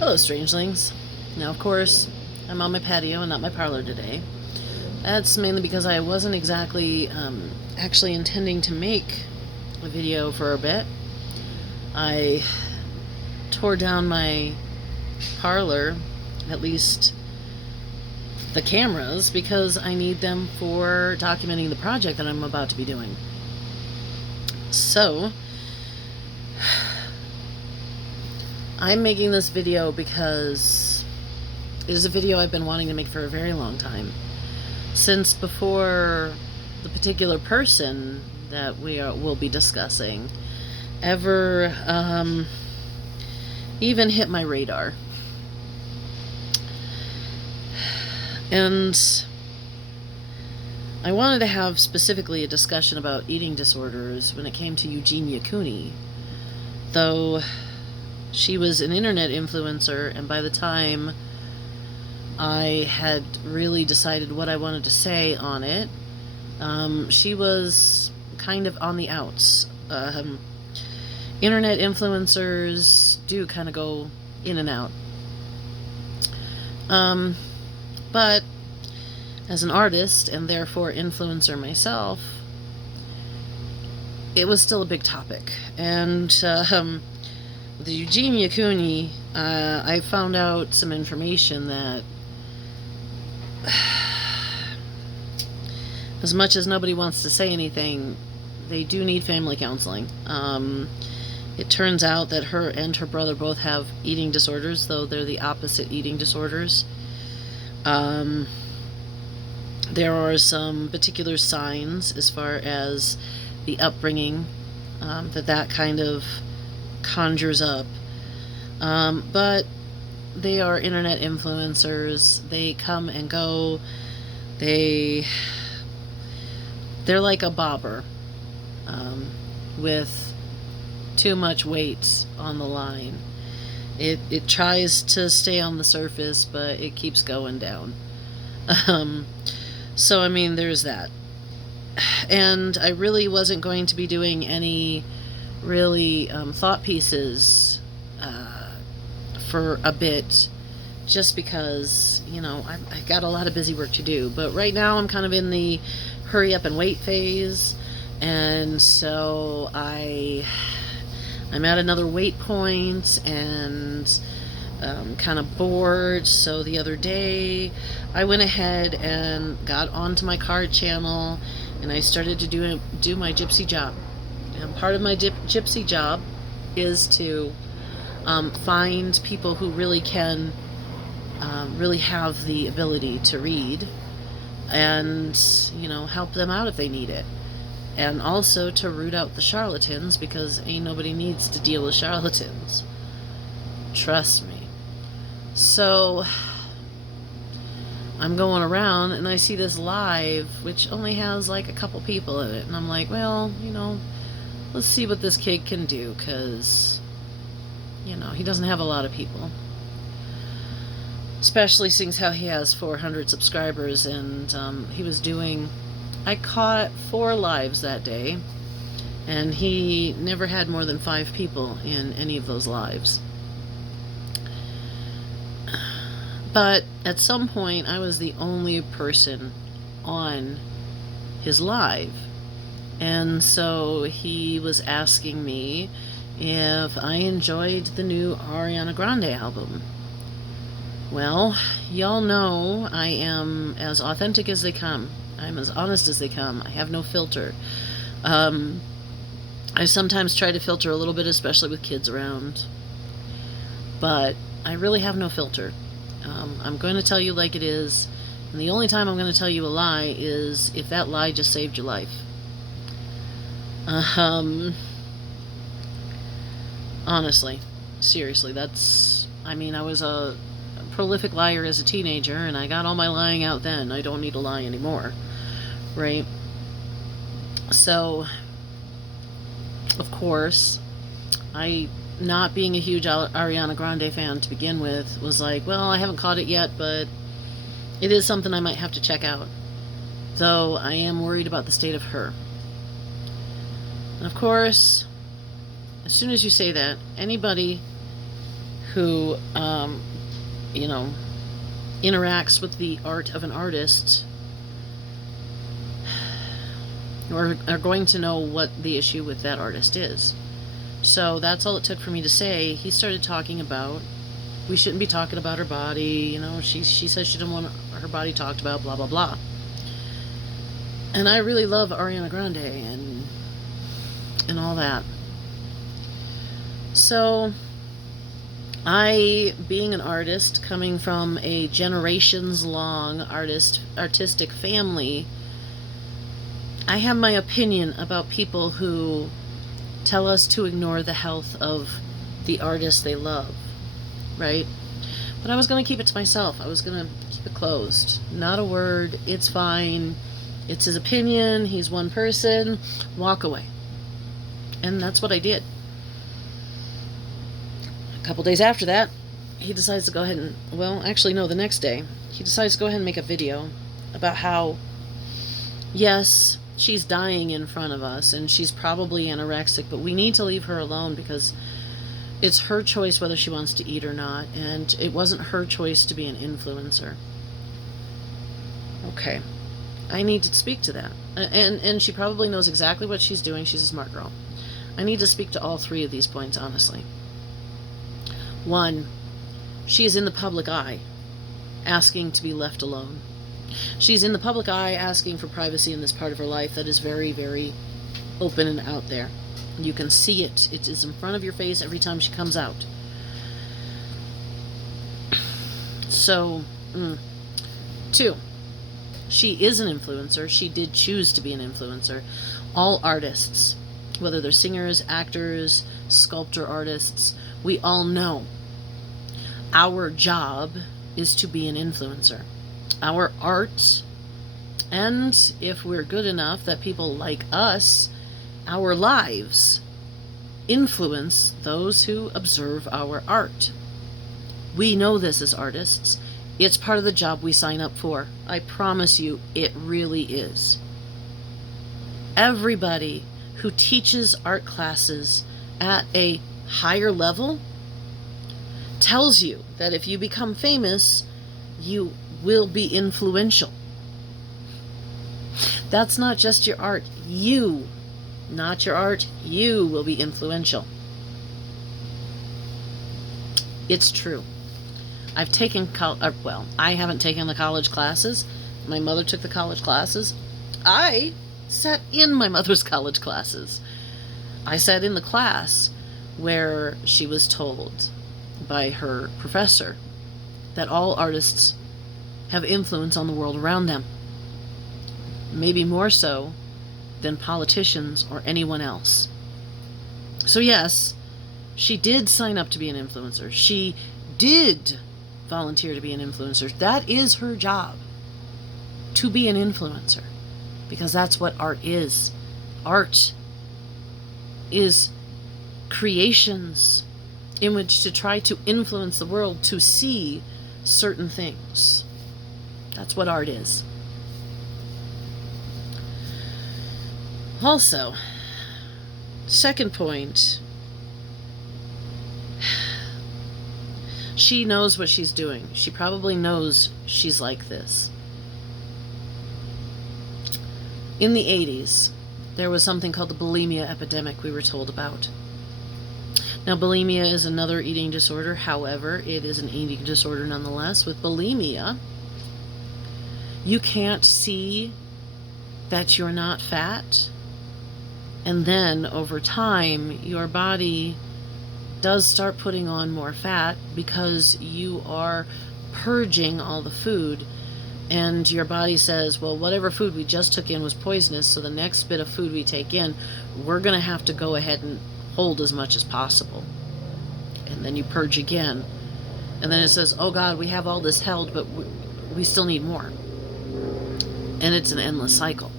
Hello, Strangelings. Now, of course, I'm on my patio and not my parlor today. That's mainly because I wasn't exactly actually intending to make a video for a bit. I tore down my parlor, at least the cameras, because I need them for documenting the project that I'm about to be doing. So, I'm making this video because it is a video I've been wanting to make for a very long time. Since before the particular person that will be discussing ever even hit my radar. And I wanted to have specifically a discussion about eating disorders when it came to Eugenia Cooney, though she was an internet influencer, and by the time I had really decided what I wanted to say on it, she was kind of on the outs. Internet influencers do kind of go in and out. But as an artist, and therefore influencer myself, it was still a big topic. And with Eugenia Cooney, I found out some information that as much as nobody wants to say anything, they do need family counseling. It turns out that her and her brother both have eating disorders, though they're the opposite eating disorders. There are some particular signs as far as the upbringing that kind of conjures up. But they are internet influencers. They come and go. They're like a bobber with too much weight on the line. It tries to stay on the surface, but it keeps going down. So, I mean, there's that. And I really wasn't going to be doing any really thought pieces for a bit, just because, you know, I got a lot of busy work to do. But right now I'm kind of in the hurry up and wait phase, and so I'm at another wait point, and kind of bored. So the other day I went ahead and got onto my card channel, and I started to do my gypsy job. And part of my gypsy job is to find people who really can really have the ability to read, and, you know, help them out if they need it. And also to root out the charlatans, because ain't nobody needs to deal with charlatans. Trust me. So I'm going around and I see this live, which only has like a couple people in it. And I'm like, well, you know, let's see what this kid can do, because, you know, he doesn't have a lot of people. Especially seeing how he has 400 subscribers, and he was doing... I caught 4 lives that day, and he never had more than 5 people in any of those lives. But at some point, I was the only person on his live, and so he was asking me if I enjoyed the new Ariana Grande album. Well, y'all know I am as authentic as they come. I'm as honest as they come. I have no filter. I sometimes try to filter a little bit, especially with kids around. But I really have no filter. I'm going to tell you like it is. And the only time I'm going to tell you a lie is if that lie just saved your life. Honestly. Seriously, that's... I mean, I was a prolific liar as a teenager, and I got all my lying out then. I don't need to lie anymore. Right? So, of course, not being a huge Ariana Grande fan to begin with, was like, well, I haven't caught it yet, but it is something I might have to check out. Though I am worried about the state of her. And of course, as soon as you say that, anybody who, you know, interacts with the art of an artist or are going to know what the issue with that artist is. So that's all it took for me to say. He started talking about, we shouldn't be talking about her body, you know, she says she didn't want her body talked about, blah, blah, blah. And I really love Ariana Grande and all that. So I, being an artist, coming from a generations-long artistic family, I have my opinion about people who tell us to ignore the health of the artist they love, right? But I was going to keep it to myself. I was going to keep it closed. Not a word. It's fine. It's his opinion. He's one person. Walk away. And that's what I did. A couple days after that, he decides to go ahead and, well, actually, no, the next day, he decides to go ahead and make a video about how, yes, she's dying in front of us and she's probably anorexic, but we need to leave her alone because it's her choice whether she wants to eat or not, and it wasn't her choice to be an influencer. Okay, I need to speak to that. And she probably knows exactly what she's doing. She's a smart girl. I need to speak to all three of these points, honestly. One, she is in the public eye, asking to be left alone. She's in the public eye asking for privacy in this part of her life that is very, very open and out there. You can see it. It is in front of your face every time she comes out. So, two, she is an influencer. She did choose to be an influencer. All artists, whether they're singers, actors, sculptor artists, we all know our job is to be an influencer. Our art, and if we're good enough that people like us, our lives influence those who observe our art. We know this as artists. It's part of the job we sign up for. I promise you, it really is. Everybody who teaches art classes at a higher level tells you that if you become famous, you will be influential. That's not just your art. You, not your art, you will be influential. It's true. I've taken, I haven't taken the college classes. My mother took the college classes. I sat in my mother's college classes. I sat in the class where she was told by her professor that all artists have influence on the world around them. Maybe more so than politicians or anyone else. So yes, she did sign up to be an influencer. She did volunteer to be an influencer. That is her job, to be an influencer, because that's what art is. Art is creations in which to try to influence the world to see certain things. That's what art is. Also, second point, she knows what she's doing. She probably knows she's like this. In the 80s, there was something called the bulimia epidemic we were told about. Now, bulimia is another eating disorder. However, it is an eating disorder nonetheless. With bulimia, you can't see that you're not fat. And then, over time, your body does start putting on more fat because you are purging all the food. And your body says, well, whatever food we just took in was poisonous, so the next bit of food we take in, we're going to have to go ahead and hold as much as possible. And then you purge again. And then it says, oh God, we have all this held, but we still need more. And it's an endless cycle.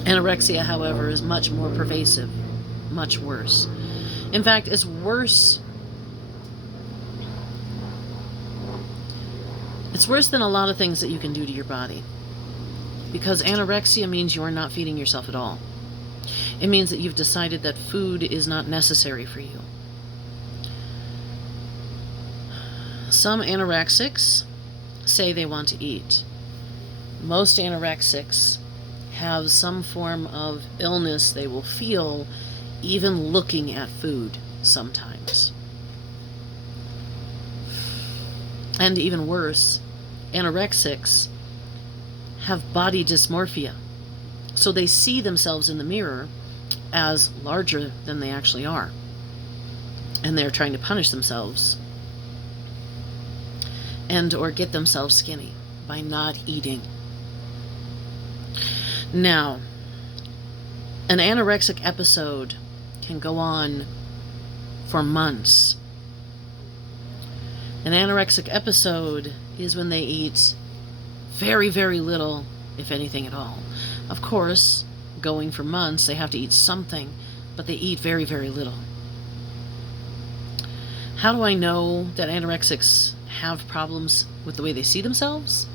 Anorexia, however, is much more pervasive, much worse. In fact, it's worse. It's worse than a lot of things that you can do to your body. Because anorexia means you're not feeding yourself at all. It means that you've decided that food is not necessary for you. Some anorexics say they want to eat. Most anorexics have some form of illness they will feel even looking at food sometimes. And even worse, anorexics have body dysmorphia. So they see themselves in the mirror as larger than they actually are. And they're trying to punish themselves and or get themselves skinny by not eating. Now, an anorexic episode can go on for months. An anorexic episode is when they eat very, very little, if anything at all. Of course, going for months, they have to eat something, but they eat very, very little. How do I know that anorexics have problems with the way they see themselves?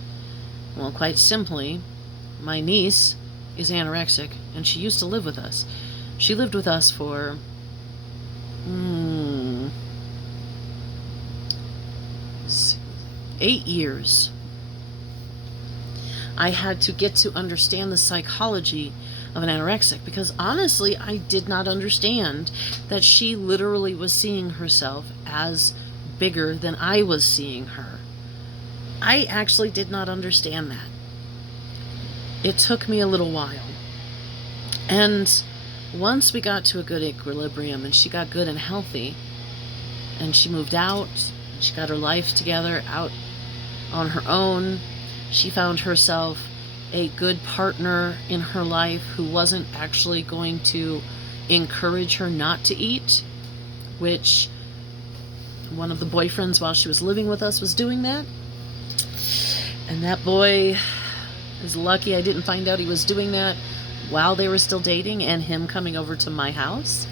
Well, quite simply, my niece is anorexic, and she used to live with us. She lived with us for 8 years. I had to get to understand the psychology of an anorexic because honestly, I did not understand that she literally was seeing herself as bigger than I was seeing her. I actually did not understand that. It took me a little while. And once we got to a good equilibrium and she got good and healthy and she moved out, and she got her life together out on her own, she found herself a good partner in her life who wasn't actually going to encourage her not to eat, which one of the boyfriends while she was living with us was doing that. And that boy is lucky I didn't find out he was doing that while they were still dating and him coming over to my house.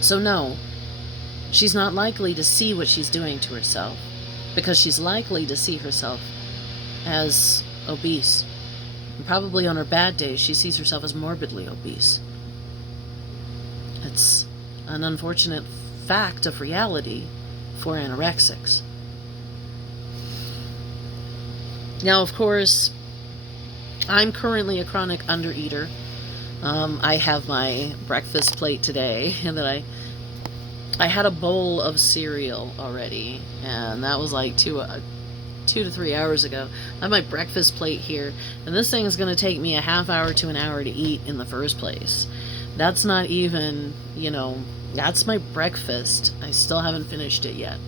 So no, she's not likely to see what she's doing to herself because she's likely to see herself as obese. And probably on her bad days, she sees herself as morbidly obese. It's an unfortunate fact of reality for anorexics. Now, of course, I'm currently a chronic undereater. I have my breakfast plate today, and that I had a bowl of cereal already, and that was like 2 to 3 hours ago. I have my breakfast plate here, and this thing is going to take me a half hour to an hour to eat in the first place. That's not even, that's my breakfast. I still haven't finished it yet.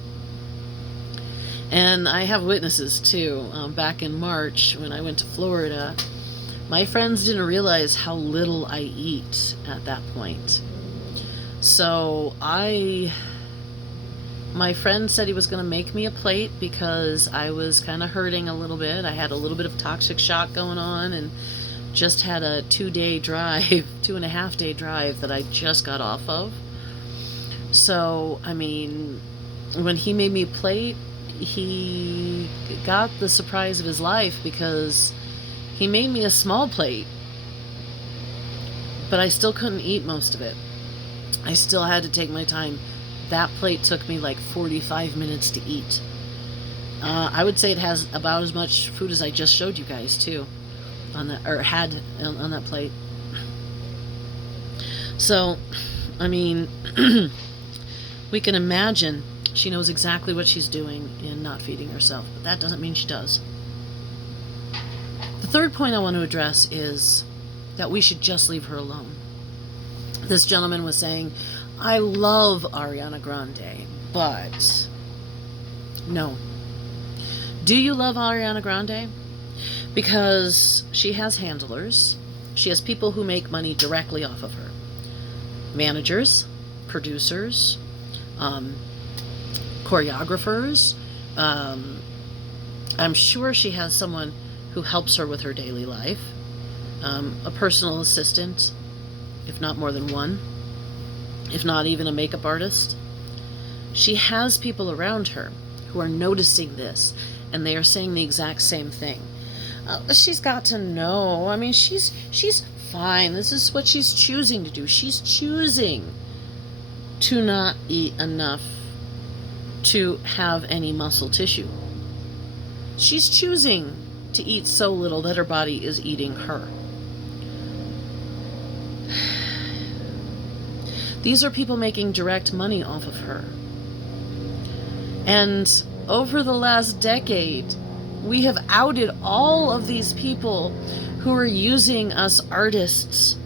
And I have witnesses too. Back in March when I went to Florida, my friends didn't realize how little I eat at that point. So my friend said he was going to make me a plate because I was kind of hurting a little bit. I had a little bit of toxic shock going on and just had a 2.5 day drive that I just got off of. So, when he made me a plate, he got the surprise of his life because he made me a small plate, but I still couldn't eat most of it. I still had to take my time. That plate took me like 45 minutes to eat. I would say it has about as much food as I just showed you guys too, on that plate. So, we can imagine she knows exactly what she's doing in not feeding herself, but that doesn't mean she does. The third point I want to address is that we should just leave her alone. This gentleman was saying, I love Ariana Grande, but no. Do you love Ariana Grande? Because she has handlers. She has people who make money directly off of her. Managers, producers, choreographers. I'm sure she has someone who helps her with her daily life. A personal assistant, if not more than one. If not even a makeup artist. She has people around her who are noticing this, and they are saying the exact same thing. She's got to know. I mean, she's fine. This is what she's choosing to do. She's choosing to not eat enough to have any muscle tissue. She's choosing to eat so little that her body is eating her. These are people making direct money off of her. And over the last decade, we have outed all of these people who are using us artists,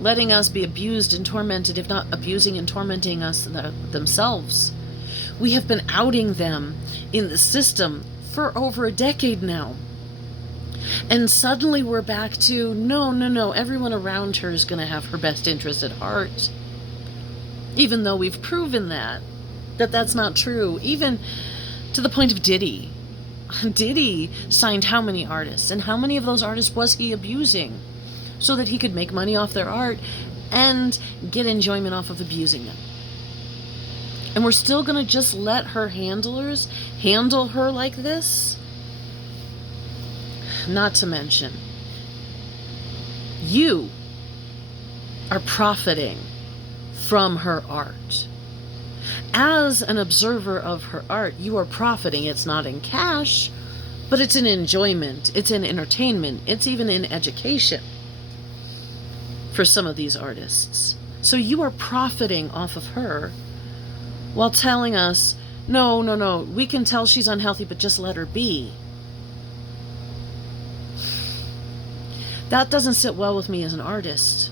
letting us be abused and tormented, if not abusing and tormenting us themselves. We have been outing them in the system for over a decade now. And suddenly we're back to, no, everyone around her is going to have her best interest at heart. Even though we've proven that that's not true. Even to the point of Diddy. Diddy signed how many artists? And how many of those artists was he abusing? So that he could make money off their art and get enjoyment off of abusing them. And we're still going to just let her handlers handle her like this? Not to mention, you are profiting from her art. As an observer of her art, you are profiting. It's not in cash, but it's in enjoyment. It's in entertainment. It's even in education for some of these artists. So you are profiting off of her while telling us, no, we can tell she's unhealthy, but just let her be. That doesn't sit well with me as an artist.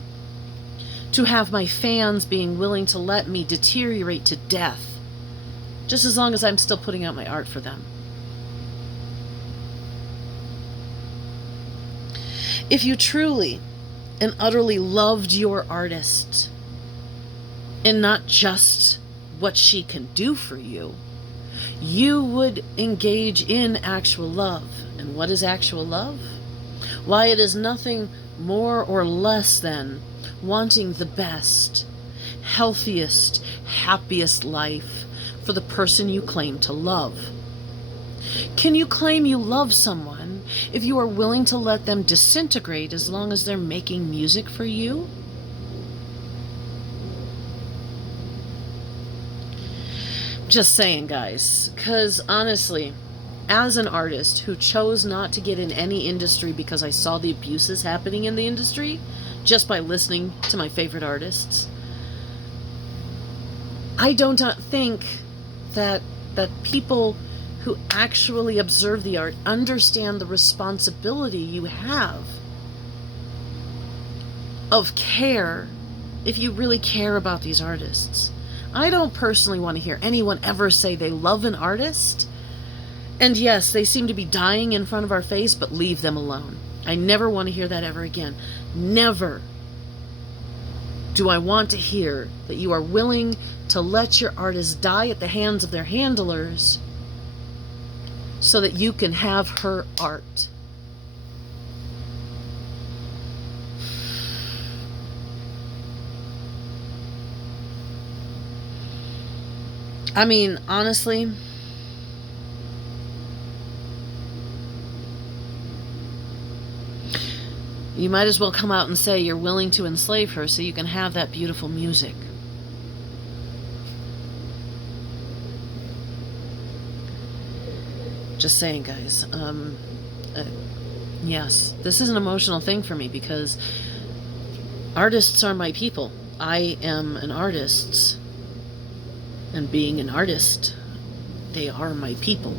To have my fans being willing to let me deteriorate to death, just as long as I'm still putting out my art for them. If you truly and utterly loved your artist, and not just what she can do for you, you would engage in actual love. And what is actual love? Why, it is nothing more or less than wanting the best, healthiest, happiest life for the person you claim to love. Can you claim you love someone if you are willing to let them disintegrate as long as they're making music for you? Just saying, guys, because honestly, as an artist who chose not to get in any industry because I saw the abuses happening in the industry just by listening to my favorite artists, I do not think that people who actually observe the art understand the responsibility you have of care if you really care about these artists. I don't personally want to hear anyone ever say they love an artist, and yes, they seem to be dying in front of our face, but leave them alone. I never want to hear that ever again. Never do I want to hear that you are willing to let your artist die at the hands of their handlers so that you can have her art. I mean, honestly, you might as well come out and say you're willing to enslave her so you can have that beautiful music. Just saying, guys. Yes, this is an emotional thing for me because artists are my people. I am an artist. And being an artist, they are my people.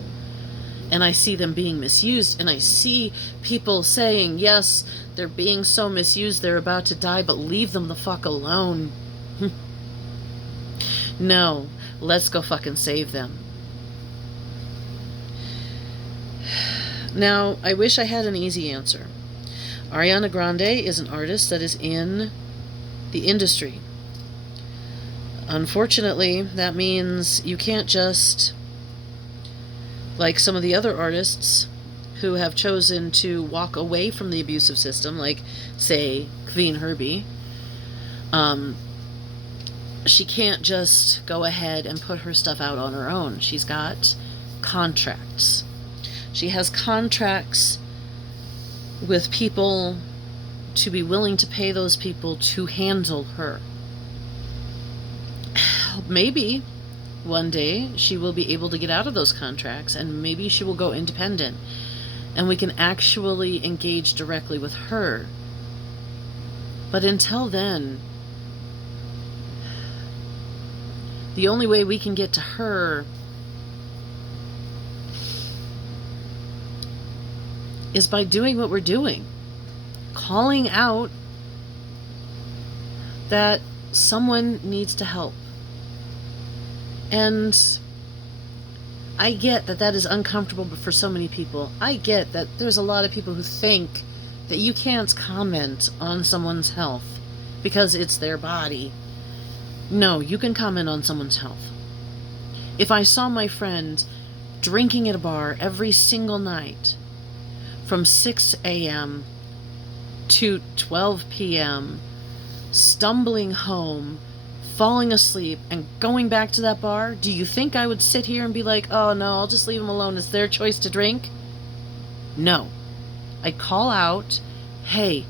And I see them being misused, and I see people saying, yes, they're being so misused, they're about to die, but leave them the fuck alone. No, let's go fucking save them. Now, I wish I had an easy answer. Ariana Grande is an artist that is in the industry. Unfortunately, that means you can't just, like some of the other artists who have chosen to walk away from the abusive system, like, say, Queen Herbie, she can't just go ahead and put her stuff out on her own. She's got contracts. She has contracts with people to be willing to pay those people to handle her. Maybe one day she will be able to get out of those contracts, and maybe she will go independent, and we can actually engage directly with her. But until then, the only way we can get to her is by doing what we're doing. Calling out that someone needs to help. And I get that that is uncomfortable for so many people. I get that there's a lot of people who think that you can't comment on someone's health because it's their body. No, you can comment on someone's health. If I saw my friend drinking at a bar every single night from 6 a.m. to 12 p.m., stumbling home, falling asleep, and going back to that bar, do you think I would sit here and be like, oh no, I'll just leave them alone, it's their choice to drink? No. I'd call out, hey,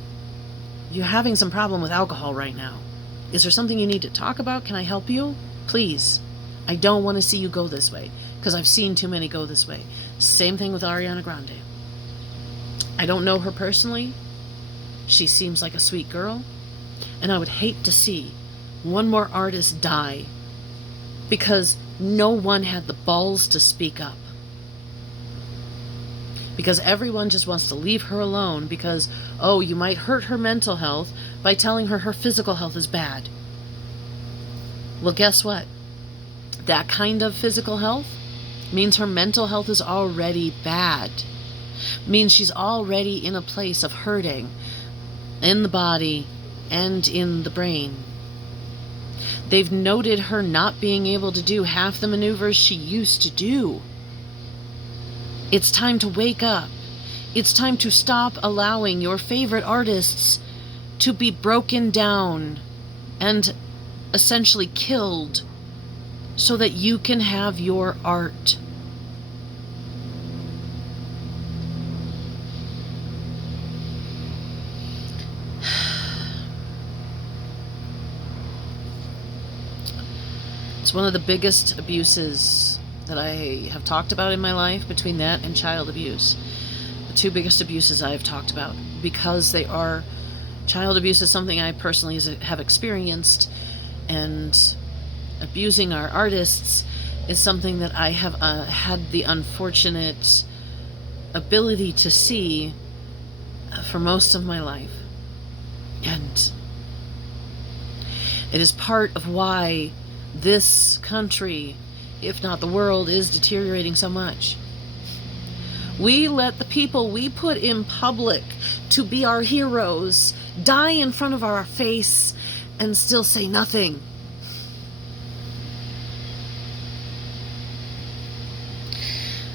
you're having some problem with alcohol right now. Is there something you need to talk about? Can I help you? Please. I don't want to see you go this way, because I've seen too many go this way. Same thing with Ariana Grande. I don't know her personally. She seems like a sweet girl, and I would hate to see one more artist die because no one had the balls to speak up. Because everyone just wants to leave her alone because, oh, you might hurt her mental health by telling her her physical health is bad. Well, guess what? That kind of physical health means her mental health is already bad. Means she's already in a place of hurting in the body and in the brain. They've noted her not being able to do half the maneuvers she used to do. It's time to wake up. It's time to stop allowing your favorite artists to be broken down and essentially killed so that you can have your art. It's one of the biggest abuses that I have talked about in my life, between that and child abuse. The two biggest abuses I have talked about, because they are, child abuse is something I personally have experienced, and abusing our artists is something that I have had the unfortunate ability to see for most of my life. And it is part of why this country, if not the world, is deteriorating so much. We let the people we put in public to be our heroes die in front of our face and still say nothing.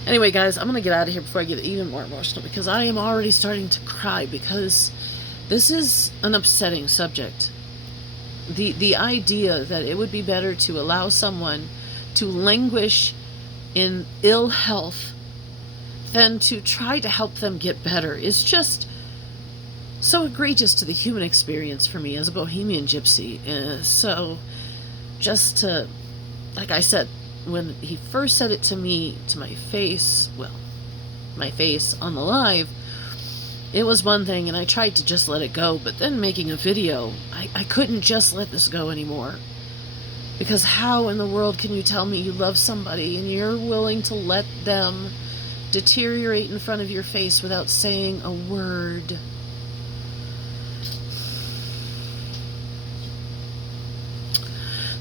Anyway, guys, I'm going to get out of here before I get even more emotional, because I am already starting to cry, because this is an upsetting subject. The idea that it would be better to allow someone to languish in ill health than to try to help them get better is just so egregious to the human experience for me as a bohemian gypsy. So just to, like I said, when he first said it to me, to my face, well, my face on the live, it was one thing, and I tried to just let it go, but then making a video, I couldn't just let this go anymore. Because how in the world can you tell me you love somebody and you're willing to let them deteriorate in front of your face without saying a word?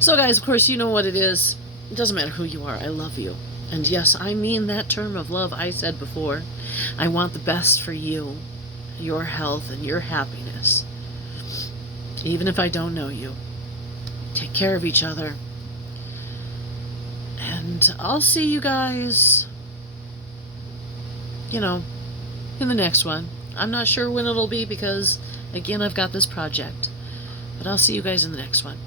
So guys, of course, you know what it is. It doesn't matter who you are. I love you. And yes, I mean that term of love I said before. I want the best for you, your health, and your happiness. Even if I don't know you. Take care of each other. And I'll see you guys, in the next one. I'm not sure when it'll be because, again, I've got this project. But I'll see you guys in the next one.